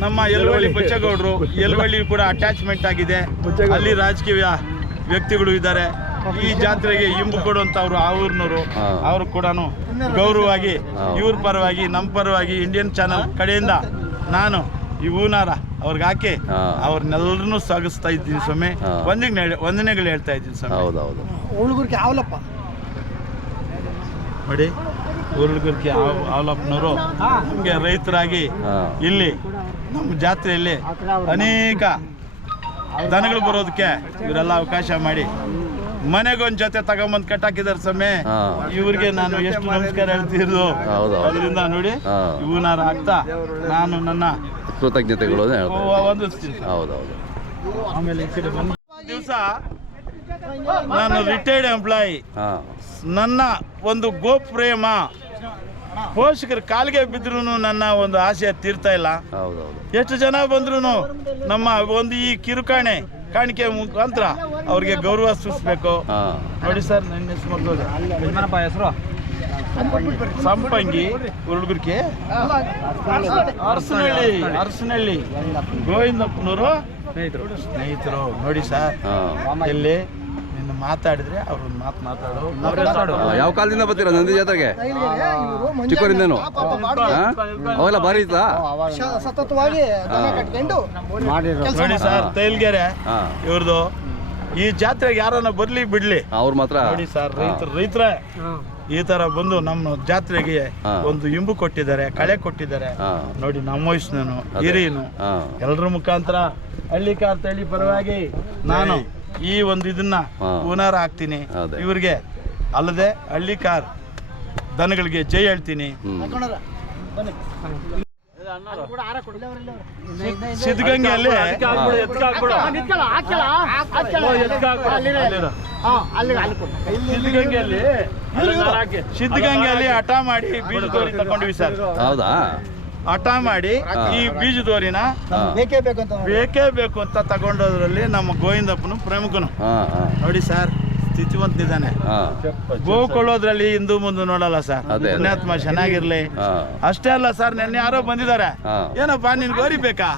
ನಮ್ಮ ಯಲವಳ್ಳಿ ಬಚ್ಚೇಗೌಡರು. ಯಲವಳ್ಳಿ ಕೂಡ ಅಟ್ಯಾಚ್ಮೆಂಟ್ ಆಗಿದೆ. ಅಲ್ಲಿ ರಾಜಕೀಯ ವ್ಯಕ್ತಿಗಳು ಇದ್ದಾರೆ. ಈ ಜಾತ್ರೆಗೆ ಇಂಬು ಕೊಡುವಂಥವ್ರು ಆ ಊರ್ನವರು. ಅವರು ಕೂಡ ಗೌರವವಾಗಿ. ಇವ್ರ ಪರವಾಗಿ ನಮ್ಮ ಪರವಾಗಿ ಇಂಡಿಯನ್ ಚಾನಲ್ ಕಡೆಯಿಂದ ನಾನು ಈ ಹೂನಾರ ಅವ್ರಿಗೆ ಹಾಕಿ. ಅವ್ರನ್ನೆಲ್ಲರನ್ನೂ ಸ್ವಾಗತಿಸ್ತಾ ಇದ್ದೀನಿ ಸ್ವಾಮಿ. ಒಂದಿಗೆ ವಂದನೆ ವಂದನೆಗಳು ಹೇಳ್ತಾ ಇದ್ದೀನಿ ಸ್ವಾಮಿ. ಹೌದೌದು. ಹುಡುಗರಿಗೆ ಯಾವಲಪ್ಪ? ನೋಡಿ ಹುಡುಗರಿಗೆ ಅವಲಪ್ಪನವರು ನಮಗೆ ರೈತರಾಗಿ ಇಲ್ಲಿ ನಮ್ಮ ಜಾತ್ರೆಯಲ್ಲಿ ಅನೇಕ ದನಗಳು ಬರೋದಕ್ಕೆ ಇವರೆಲ್ಲ ಅವಕಾಶ ಮಾಡಿ ಮನೆಗೊಂದು ಜೊತೆ ತಗೊಂಬಂದ್ ಕಟ್ಟಾಕಿದಾರೆ ಸಮಯ ಹಾ. ಇವ್ರಿಗೆ ನಾನು ಎಷ್ಟು ನಮಸ್ಕಾರ ಹೇಳ್ತಿರೋ ಹೌದು. ಅದರಿಂದ ನೋಡಿ ಹಾ. ಇವನಾರ ಆಗ್ತಾ ನಾನು ನನ್ನ ಕೃತಜ್ಞತೆಗಳು ಅಂತ ಹೇಳ್ತಾರೆ ವಂದಿಸ್ತೀನಿ ಹೌದೌದು ಆಮೇಲೆ ದಿವಸ ನಾನು ರಿಟೈರ್ಡ್ ಎಂಪ್ಲಾಯಿ ಹಾಂ. ನನ್ನ ಒಂದು ಗೋಪ್ರೇಮ ಪೋಷಕರ ಕಾಲಿಗೆ ಬಿದ್ರೂ ನನ್ನ ಒಂದು ಆಸೆ ತೀರ್ತಾ ಇಲ್ಲ. ಹೌದೌದು ಎಷ್ಟು ಜನ ಬಂದ್ರು ನಮ್ಮ ಒಂದು ಈ ಕಿರುಕಾಣೆ ಕಾಣಿಕೆ ಮುಖಾಂತರ ಅವ್ರಿಗೆ ಗೌರವ ಸೂಚಿಸಬೇಕು ನೋಡಿ ಸರ್ ನನ್ನ ಹೆಸರು ಹೆಸರು? ಸಂಪಂಗಿ ಹುಡುಗರಿಗೆ ಅರಸನಹಳ್ಳಿ ಅರಸನಹಳ್ಳಿ ಗೋವಿಂದಪ್ಪನವರು ಸ್ನೇಹಿತರು. ನೋಡಿ ಸರ್ ಇಲ್ಲಿ ಮಾತಾಡಿದ್ರೆ ಅವ್ರ ಒಂದು ಮಾತು ಮಾತಾಡು ಯಾವ ಕಾಲದಿಂದ ಬರ್ತೀರಾ ನಂದಿ ಜಾತ್ರೆಗೆ? ಚಿಕ್ಕವರಿಂದನು ಅವೆಲ್ಲ ಭಾರಿ ಇತ್ತಾ? ಸತತವಾಗಿ ನೋಡಿ ಸರ್ ತೈಲ್ಗೆರೆ ಇವ್ರದ್ದು ಈ ಜಾತ್ರೆಗೆ ಯಾರನ್ನ ಬರ್ಲಿ ಬಿಡ್ಲಿ. ಅವ್ರು ಮಾತ್ರ? ನೋಡಿ ಸರ್ ರೈತರು ರೈತರ ಈ ತರ ಬಂದು ನಮ್ಮ ಜಾತ್ರೆಗೆ ಒಂದು ಇಂಬು ಕೊಟ್ಟಿದ್ದಾರೆ ಕಳೆ ಕೊಟ್ಟಿದ್ದಾರೆ. ನೋಡಿ ನಮ್ಮ ವಯಸ್ಸಿನನು ಹಿರಿಯನು. ಎಲ್ಲರ ಮುಖಾಂತರ ಹಳ್ಳಿಕಾರ್ ತಳಿ ಪರವಾಗಿ ನಾನು ಈ ಒಂದು ಇದನ್ನ ಓನರ್ ಹಾಕ್ತೀನಿ. ಇವ್ರಿಗೆ ಅಲ್ಲದೆ ಹಳ್ಳಿ ಕಾರ್ ದನಗಳಿಗೆ ಜೈ ಹೇಳ್ತೀನಿ. ಸಿದ್ಧಗಂಗೆಯಲ್ಲಿ ಸಿದ್ಧಗಂಗೆಯಲ್ಲಿ ಸಿದ್ಧಗಂಗೆಯಲ್ಲಿ ಹಠ ಮಾಡಿ ಬೀಜದೋರಿ ತಗೊಂಡ್ವಿ ಸರ್. ಹೌದಾ? ಹಠ ಮಾಡಿ ಈ ಬೀಜದೋರಿನ ಬೇಕೇ ಬೇಕೇ ಅಂತ ಬೇಕೇ ಬೇಕು ಅಂತ ತಗೊಂಡೋದ್ರಲ್ಲಿ ನಮ್ಮ ಗೋವಿಂದಪ್ಪನು ಪ್ರಮುಖನು. ನೋಡಿ ಸರ್ ಸ್ಥಿತಿವಂತಿದ್ದಾನೆ ಗೋವು ಕೊಳ್ಳೋದ್ರಲ್ಲಿ ಹಿಂದೂ ಮುಂದೆ ನೋಡಲ್ಲ ಸರ್. ಪುಣ್ಯಾತ್ಮ ಚೆನ್ನಾಗಿರ್ಲಿ. ಅಷ್ಟೇ ಅಲ್ಲ ಸರ್ ನೆನ್ನೆ ಯಾರೋ ಬಂದಿದ್ದಾರೆ. ಏನಪ್ಪಾ ನಿನ್ ಗೋರಿ ಬೇಕಾ?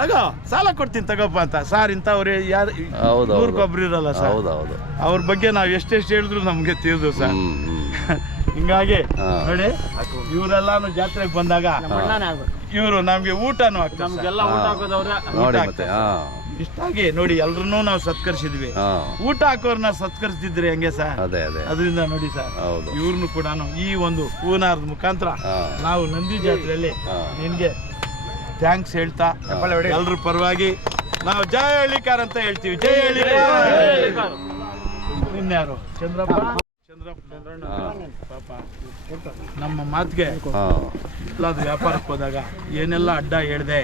ತಗೋ ಸಾಲ ಕೊಡ್ತೀನಿ ತಗೋಪ್ಪ ಅಂತ. ಸರ್ ಇಂಥವ್ರು ಯಾರು ನೂರ್ಗೊಬ್ರು ಇರಲ್ಲ ಸರ್. ಹೌದು ಹೌದು ಅವ್ರ ಬಗ್ಗೆ ನಾವ್ ಎಷ್ಟೆಷ್ಟು ಹೇಳಿದ್ರು ನಮ್ಗೆ ತಿಳಿದು ಸರ್. [LAUGHS] ಹಿಂಗಾಗಿ ನೋಡಿ ಇವರೆಲ್ಲಾನು ಜಾತ್ರೆಗೆ ಬಂದಾಗ ಇವರು ನಮ್ಗೆ ಊಟನು ಹಾಕ್ತಾರೆ ನೋಡಿ ಮತ್ತೆ ಹಾಂ. ಇಷ್ಟಾಗಿ ನೋಡಿ ಎಲ್ರು ನಾವು ಸತ್ಕರಿಸಿದ್ವಿ. ಊಟ ಹಾಕೋರ್ನ ಸತ್ಕರಿಸಿದ್ರೆ ಹೆಂಗೆ ಸರ್? ಅದೇ ಅದೇ. ಅದರಿಂದ ನೋಡಿ ಸರ್ ಹೌದು. ಇವ್ರನ್ನು ಕೂಡ ಈ ಒಂದು ಹೂನಾರದ ಮುಖಾಂತರ ನಾವು ನಂದಿ ಜಾತ್ರೆಯಲ್ಲಿ. ನಿನ್ಗೆ ಥ್ಯಾಂಕ್ಸ್ ಹೇಳ್ತಾ ಎಲ್ರ ಪರವಾಗಿ ನಾವು ಜಯ ಹಳ್ಳಿಕಾರ್ ಅಂತ ಹೇಳ್ತೀವಿ. ಜಯ ಹಳ್ಳಿಕಾರ್. ಇನ್ಯಾರು ಚಂದ್ರಪ್ಪ? ನಮ್ಮ ಮಾತಿಗೆ ವ್ಯಾಪಾರಕ್ಕೆ ಹೋದಾಗ ಏನೆಲ್ಲ ಅಡ್ಡ ಹೇಳ್ದೆ?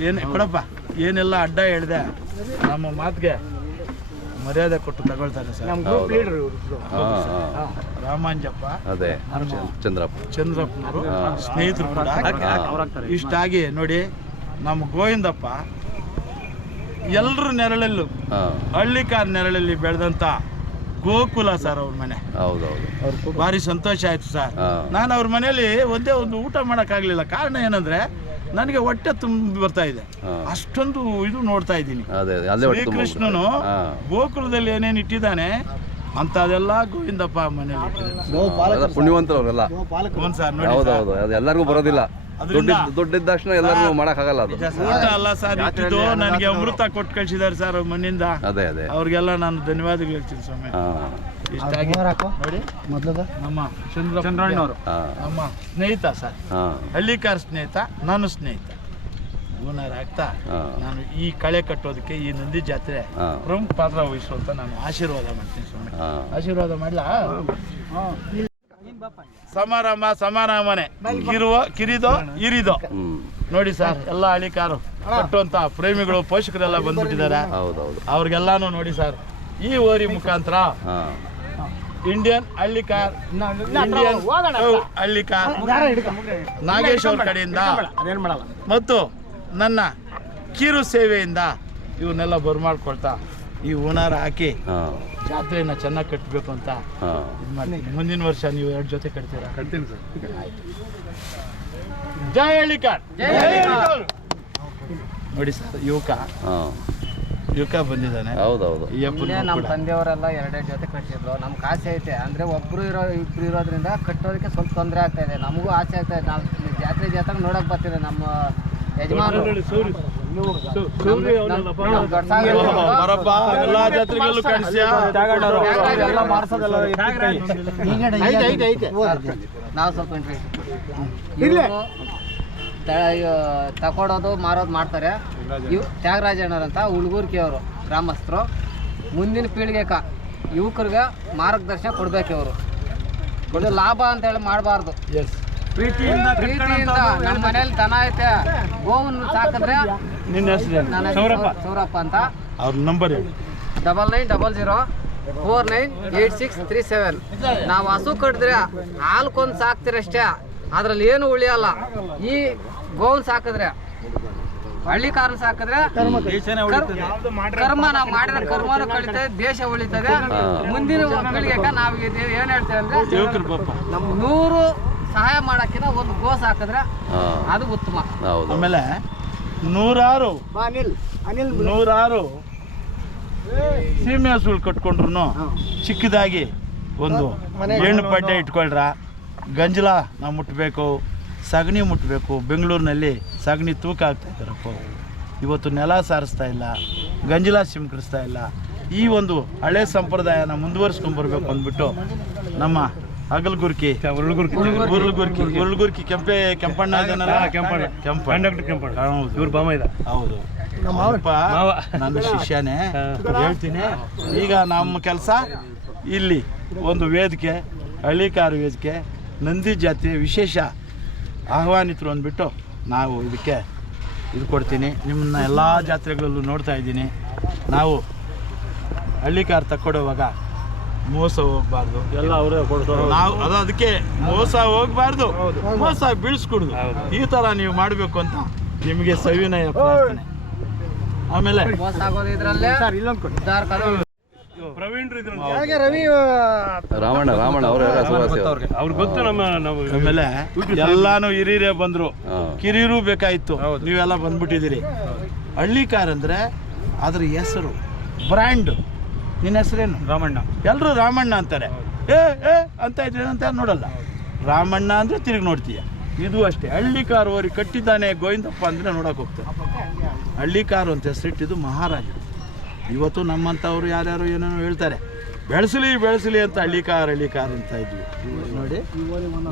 ಏನು ಕೊಡಪ್ಪ? ಏನೆಲ್ಲ ಅಡ್ಡ ಹೇಳ್ದೆ? ನಮ್ಮ ಮಾತಿಗೆ ಮರ್ಯಾದೆ ಕೊಟ್ಟು ತಗೊಳ್ತಾರೆ ಸರ್. ರಾಮಾಂಜಪ್ಪ ಅದೇ ಚಂದ್- ಚಂದ್ರಪ್ಪ. ಚಂದ್ರಪ್ಪನವರು. ಸ್ನೇಹಿತರು ಕೂಡ ಇಷ್ಟಾಗಿ ನೋಡಿ ನಮ್ಮ ಗೋವಿಂದಪ್ಪ ಎಲ್ಲರ ನೆರಳಲ್ಲೂ ಹಳ್ಳಿ ಹಳ್ಳಿಕಾರ್ ನೆರಳಲ್ಲಿ ಬೆಳೆದಂತ ಗೋಕುಲ ಸರ್ ಅವ್ರ ಮನೆ. ಹೌದೌದು. ಭಾರಿ ಸಂತೋಷ ಆಯ್ತು ಸರ್. ನಾನು ಅವ್ರ ಮನೆಯಲ್ಲಿ ಒಂದೇ ಒಂದು ಊಟ ಮಾಡೋಕ್ಕಾಗಲಿಲ್ಲ. ಕಾರಣ ಏನಂದ್ರೆ ನನಗೆ ಹೊಟ್ಟೆ ತುಂಬಿ ಬರ್ತಾ ಇದೆ. ಅಷ್ಟೊಂದು ಇದು ನೋಡ್ತಾ ಇದ್ದೀನಿ. ಶ್ರೀಕೃಷ್ಣನು ಗೋಕುಲದಲ್ಲಿ ಏನೇನು ಇಟ್ಟಿದ್ದಾನೆ ಅಂತದೆಲ್ಲ ಗೋವಿಂದಪ್ಪ ಮನೆಯಲ್ಲಿ ಇಟ್ಟಿದ್ದಾನೆ. ಪುಣ್ಯವಂತರು ಅವರೆಲ್ಲ ಹ್ಞೂ ಸರ್ ನೋಡಿ ಹೌದು ಹೌದು ಅದು ಎಲ್ಲರಿಗೂ ಬರೋದಿಲ್ಲ. ಅದ್ರಿಂದ- ದುಡ್ಡಿದ್ದ ದುಡ್ಡಿದ್ದ ತಕ್ಷಣ ಎಲ್ಲರಿಗೂ ಮಾಡೋಕ್ಕಾಗಲ್ಲ ಅದು. ಊಟ ಅಲ್ಲ ಸರ್ ಇಟ್ಟಿದ್ದು ನನಗೆ ಅಮೃತ ಕೊಟ್ಟು ಕಳ್ಸಿದ್ದಾರೆ ಸರ್ ಮನೆಯಿಂದ ಮಣ್ಣಿಂದ. ಅದೇ ಅದೇ. ಅವ್ರಿಗೆಲ್ಲ ನಾನು ಧನ್ಯವಾದಗಳು ಹೇಳ್ತೀನಿ ಸ್ವಾಮಿ. ಹಾಂ. ಇಷ್ಟಾಗಿ. ನೋಡಿ. ನಮ್ಮ ನಮ್ಮ ಸ್ನೇಹಿತ ಸರ್. ಹಳ್ಳಿಕಾರ ಸ್ನೇಹಿತ ನಾನು ಸ್ನೇಹಿತ. ಆಗ್ತಾ ನಾನು ಈ ಕಳೆ ಕಟ್ಟೋದಕ್ಕೆ ಈ ನಂದಿ ಜಾತ್ರೆ ಪ್ರಮುಖ ಪಾತ್ರ ವಹಿಸುವಂತ ನಾನು ಆಶೀರ್ವಾದ ಮಾಡ್ತೀನಿ ಸ್ವಾಮಿ. ಆಶೀರ್ವಾದ ಮಾಡ್ಲಾ? ಸಮಾರಂಭ ಸಮಾರಂಭನೆ ಇರುವ ಕಿರಿದೋ ಇರಿದೋ. ನೋಡಿ ಸರ್ ಎಲ್ಲ ಕಾರು ಕಟ್ಟುವಂತ ಪ್ರೇಮಿಗಳು ಪೋಷಕರೆಲ್ಲ ಬಂದ್ಬಿಟ್ಟಿದ್ದಾರೆ. ಹೌದೌದು. ಅವ್ರಿಗೆಲ್ಲಾನು ನೋಡಿ ಸರ್ ಈ ಓರಿ ಮುಖಾಂತರ Indian Halli car Indian Hallikar Nagesh ಅವ್ರ ಕಡೆಯಿಂದ ಮತ್ತು ನನ್ನ ಕಿರು ಸೇವೆಯಿಂದ ಇವನ್ನೆಲ್ಲ ಬರ್ಮಾಡ್ಕೊಳ್ತಾ ಈ ಓನರ್ ಹಾಕಿ ಜಾತ್ರೆಯನ್ನ ಜಾತ್ರೆನ ಚೆನ್ನಾಗಿ ಕಟ್ಟಬೇಕು ಅಂತ ಇದು ಮುಂದಿನ ವರ್ಷ ನೀವು ಎರಡು ಜೊತೆ ಕಟ್ತೀರಾ? ಕಟ್ತೀನಿ ಸರ್. ಜಯ ಹೇಳಿಕಾರ್ ನೋಡಿ ಸರ್ ಯುವಕ. ಯುವಕ ಬಂದಿದ್ದಾನೆ. ಹೌದೌದು. ನಮ್ಮ ತಂದೆಯವರೆಲ್ಲ ಎರಡೆರಡು ಜೊತೆ ಕಟ್ಟಿದ್ರು. ನಮ್ಗೆ ಆಸೆ ಐತೆ. ಅಂದ್ರೆ ಒಬ್ಬರು ಇರೋ ಇಬ್ಬರು ಇರೋದ್ರಿಂದ ಕಟ್ಟೋದಕ್ಕೆ ಸ್ವಲ್ಪ ತೊಂದರೆ ಆಗ್ತಾ ಇದೆ. ನಮಗೂ ಆಸೆ ಆಗ್ತಾ ಇದೆ. ನಾವು ಜಾತ್ರೆ ಜಾತ್ರೆ ನೋಡಕ್ ಬರ್ತಿದೆ ನಮ್ಮ ಯಜಮಾನರು. ಮಾಡ್ಸೋದೆಲ್ಲ ನಾವು ಸ್ವಲ್ಪ ತಕೊಡೋದು ಮಾರೋದು ಮಾಡ್ತಾರೆ ಇವ್ ತ್ಯಾಗರಾಜಣ್ಣರಂತ ಉಳ್ಗೂರ್ಕಿ ಅವರು ಗ್ರಾಮಸ್ಥರು, ಮುಂದಿನ ಪೀಳಿಗೆಕ ಯುವಕರಿಗೆ ಮಾರ್ಗದರ್ಶನ ಕೊಡ್ಬೇಕು ಇವರು ಲಾಭ ಅಂತ ಹೇಳಿ ಮಾಡಬಾರ್ದು ಎಸ್ ಪ್ರೀತಿಯಿಂದ ನಮ್ಮ ಮನೇಲಿ ದನ ಐತೆ. ಗೋವನ್ನು ಸಾಕಿದ್ರೆ ನಿನ್ನ ಹೆಸರು ನನ್ನ ಹೆಸರು ಸೌರಪ್ಪ. ಅಂತ. ಅವ್ರ ನಂಬರ್ ಹೇಳಿ. Double nine double zero four nine eight six three seven. ನಾವು ಹಸು ಕಟ್ಟಿದ್ರೆ ಹಾಲ್ಕೊಂದು ಸಾಕ್ತಿರಷ್ಟೇ. ಅದ್ರಲ್ಲಿ ಏನು ಉಳಿಯಲ್ಲ. ಈ ಗೋವನ್ ಸಾಕಿದ್ರೆ ಹಳ್ಳಿ ಕಾರಣ ಸಾಕಿದ್ರೆ ಕರ್- ಕರ್ಮ ನಾವು ಮಾಡಿರೋ ಕರ್ಮನೂ ಕಳೀತದೆ ದೇಶ ಉಳಿತದೆ. ಮುಂದಿನ ಮಕ್ಕಳಿಗೆ ನಾವು ಏನ್ ಹೇಳ್ತೇವೆ ಅಂದ್ರೆ ನಮ್ಮ ನಮ್ ನೂರು ಸಹಾಯ ಮಾಡಕ್ಕಿಂತ ಒಂದು ಗೋ ಹಾಕಿದ್ರೆ ಅದು ಉತ್ತಮ. ಹೌದು. ಆಮೇಲೆ ನೂರಾರು ಅನಿಲ್ ಅನಿಲ್ ನೂರಾರು ಸೀಮೆ ಹಸುಗಳು ಕಟ್ಕೊಂಡ್ರು ಚಿಕ್ಕದಾಗಿ ಒಂದು ಹೆಣ್ಣು ಪಡ್ಡೆ ಇಟ್ಕೊಳ್ರ. ಗಂಜಲ ನಾವು ಮುಟ್ಟಬೇಕು ಸಗಣಿ ಮುಟ್ಟಬೇಕು ಬೆಂಗಳೂರಿನಲ್ಲಿ ಸಗಣಿ ತೂಕ ಆಗ್ತಾ ಇದ್ದಾರಪ್ಪ. ಇವತ್ತು ನೆಲ ಸಾರಿಸ್ತಾ ಇಲ್ಲ ಗಂಜಲ ಸಿಂಕರಿಸ್ತಾ ಇಲ್ಲ. ಈ ಒಂದು ಹಳೆ ಸಂಪ್ರದಾಯನ ಮುಂದುವರಿಸ್ಕೊಂಡ್ಬರ್ಬೇಕು ಅಂದ್ಬಿಟ್ಟು ನಮ್ಮ ಹಗಲ್ಗುರ್ಕಿ. ಉರುಳುಗುರ್ಕಿ. ಉರುಳುಗುರ್ಕಿ. ಕೆಂಪೆ ಕೆಂಪಣ್ಣ ಇದಾನಲ್ಲ ಕೆಂಪಣ್ಣ. ಕೆಂಪಣ್ಣ. ಹೌದು. ಇವ್ರ ಬಾಮ ಇದೆ ಹೌದು. ಅಪ್ಪ ನನ್ನ ಶಿಷ್ಯನೇ. ಹೇಳ್ತೀನಿ. ಈಗ ನಮ್ಮ ಕೆಲಸ ಇಲ್ಲಿ ಒಂದು ವೇದಿಕೆ ಹಳ್ಳಿಕಾರು ವೇದಿಕೆ ನಂದಿ ಜಾತಿ ವಿಶೇಷ ಆಹ್ವಾನಿತರು ಅಂದ್ಬಿಟ್ಟು ನಾವು ಇದಕ್ಕೆ ಇದು ಕೊಡ್ತೀನಿ. ನಿಮ್ಮನ್ನ ಎಲ್ಲ ಜಾತ್ರೆಗಳಲ್ಲೂ ನೋಡ್ತಾ ಇದ್ದೀನಿ. ನಾವು ಹಳ್ಳಿಕಾರ್ ತಕ್ಕೊಡುವಾಗ ಮೋಸ ಹೋಗ್ಬಾರ್ದು. ಎಲ್ಲ ಅವರೇ ಕೊಡ್ತಾರೆ. ನಾವು ಅದು ಅದಕ್ಕೆ ಮೋಸ ಹೋಗ್ಬಾರ್ದು. ಮೋಸ ಬೀಳ್ಸ್ಕೊಡುದು. ಈ ತರ ನೀವು ಮಾಡಬೇಕು ಅಂತ ನಿಮಗೆ ಸವಿನಯ ಪ್ರಾರ್ಥನೆ. ಆಮೇಲೆ ರಾಮಣ್ಣ ರಾಮಣ್ಣ ಇದ್ರಲ್ಲೇ ಅವ್ರಿಗೆ ಗೊತ್ತು ಹಾಗೆ ರವಿ ರಾಮಣ್ಣ ರಾಮಣ್ಣ ಅವರ ಸುವಾಸಿ ಆಮೇಲೆ ಎಲ್ಲಾನು ಹಿರಿಯರೇ ಬಂದ್ರು. ಕಿರಿಯರು ಬೇಕಾಯ್ತು. ನೀವೆಲ್ಲ ಬಂದ್ಬಿಟ್ಟಿದ್ದೀರಿ. ಹಳ್ಳಿಕಾರ್ ಅಂದ್ರೆ ಅದ್ರ ಹೆಸರು ಬ್ರ್ಯಾಂಡ್. ನಿನ್ನ ಹೆಸರೇನು? ರಾಮಣ್ಣ. ಎಲ್ಲರೂ ರಾಮಣ್ಣ ಅಂತಾರೆ. ಏ ಏ ಅಂತ ಇದ್ರೆ ಅಂತ ನೋಡಲ್ಲ. ರಾಮಣ್ಣ ಅಂದರೆ ತಿರುಗಿ ನೋಡ್ತೀಯ. ಇದು ಅಷ್ಟೇ. ಹಳ್ಳಿಕಾರ್ ಅವ್ರಿ ಕಟ್ಟಿದ್ದಾನೆ ಗೋವಿಂದಪ್ಪ ಅಂದರೆ ನೋಡೋಕೆ ಹೋಗ್ತಾರೆ. ಹಳ್ಳಿಕಾರು ಅಂತ ಹೆಸರಿಟ್ಟಿದ್ದು ಮಹಾರಾಜ. ಇವತ್ತು ನಮ್ಮಂಥವ್ರು ಯಾರ್ಯಾರು ಏನೇನೋ ಹೇಳ್ತಾರೆ. ಬೆಳೆಸಲಿ ಬೆಳೆಸಲಿ ಅಂತ ಹಳ್ಳಿ ಕಾರ್ ಹಳ್ಳಿ ಕಾರ್ ಅಂತ ಇದ್ವಿ. ನೋಡಿ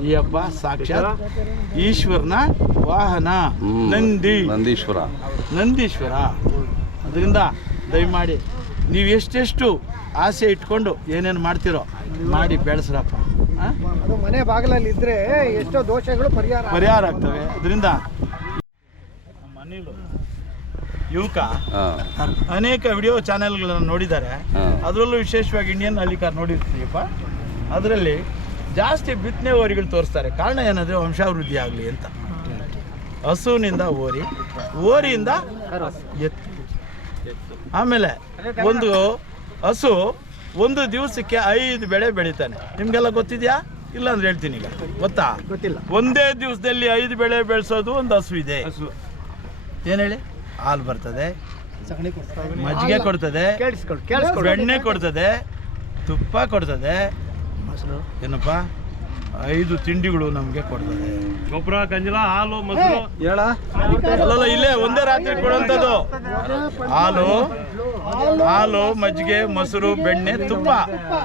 ಈ ಹಬ್ಬ ಸಾಕ್ಷಾತ್ ಈಶ್ವರನ ವಾಹನ. ನಂದಿ. ನಂದೀಶ್ವರ. ನಂದೀಶ್ವರ. ಅದರಿಂದ ದಯಮಾಡಿ ನೀವು ಎಷ್ಟೆಷ್ಟು ಆಸೆ ಇಟ್ಕೊಂಡು ಏನೇನು ಮಾಡ್ತಿರೋ ಮಾಡಿ ಬೆಳೆಸ್ರಪ್ಪ. ಅದು ಮನೆ ಬಾಗಿಲಲ್ಲಿ ಇದ್ರೆ ಎಷ್ಟೋ ದೋಷಗಳು ಪರಿಹಾರ ಪರಿಹಾರ ಆಗ್ತವೆ. ಅದರಿಂದ ಯುವಕ ಅನೇಕ ವಿಡಿಯೋ ಚಾನೆಲ್ಗಳನ್ನು ನೋಡಿದ್ದಾರೆ. ಅದರಲ್ಲೂ ವಿಶೇಷವಾಗಿ ಇಂಡಿಯನ್ ಅಲಿಕಾರ್ ನೋಡಿರ್ತೀವಪ್ಪ ಅದರಲ್ಲಿ ಜಾಸ್ತಿ ಬಿತ್ತನೆ ಓರಿಗಳು ತೋರಿಸ್ತಾರೆ. ಕಾರಣ ಏನಂದರೆ ವಂಶಾಭಿವೃದ್ಧಿ ಆಗಲಿ ಅಂತ. ಹಸುವಿನಿಂದ ಓರಿ ಓರಿಯಿಂದ ಎತ್ತು. ಆಮೇಲೆ ಒಂದು ಹಸು ಒಂದು ದಿವಸಕ್ಕೆ ಐದು ಬೆಳೆ ಬೆಳಿತಾನೆ. ನಿಮಗೆಲ್ಲ ಗೊತ್ತಿದೆಯಾ? ಇಲ್ಲ ಅಂದ್ರೆ ಹೇಳ್ತೀನಿ ಈಗ. ಗೊತ್ತಾ? ಗೊತ್ತಿಲ್ಲ. ಒಂದೇ ದಿವಸದಲ್ಲಿ ಐದು ಬೆಳೆ ಬೆಳೆಸೋದು ಒಂದು ಹಸು ಇದೆ. ಏನು ಹೇಳಿ? ಹಾಲು ಬರ್ತದೆ ಮಜ್ಜಿಗೆ ಕೊಡ್ತದೆ ಬೆಣ್ಣೆ ಕೊಡ್ತದೆ ತುಪ್ಪ ಕೊಡ್ತದೆ. ಏನಪ್ಪ? ಐದು ತಿಂಡಿಗಳು ನಮಗೆ ಕೊಡ್ತಾರೆ. ಗೊಬ್ಬರ ಗಂಜಲ ಹಾಲು ಮೊಸರು ಅಲ್ಲಲ್ಲ ಇಲ್ಲೇ ಒಂದೇ ರಾತ್ರಿ ಕೊಡುವಂಥದ್ದು ಹಾಲು ಹಾಲು ಮಜ್ಜಿಗೆ ಮೊಸರು ಬೆಣ್ಣೆ ತುಪ್ಪ.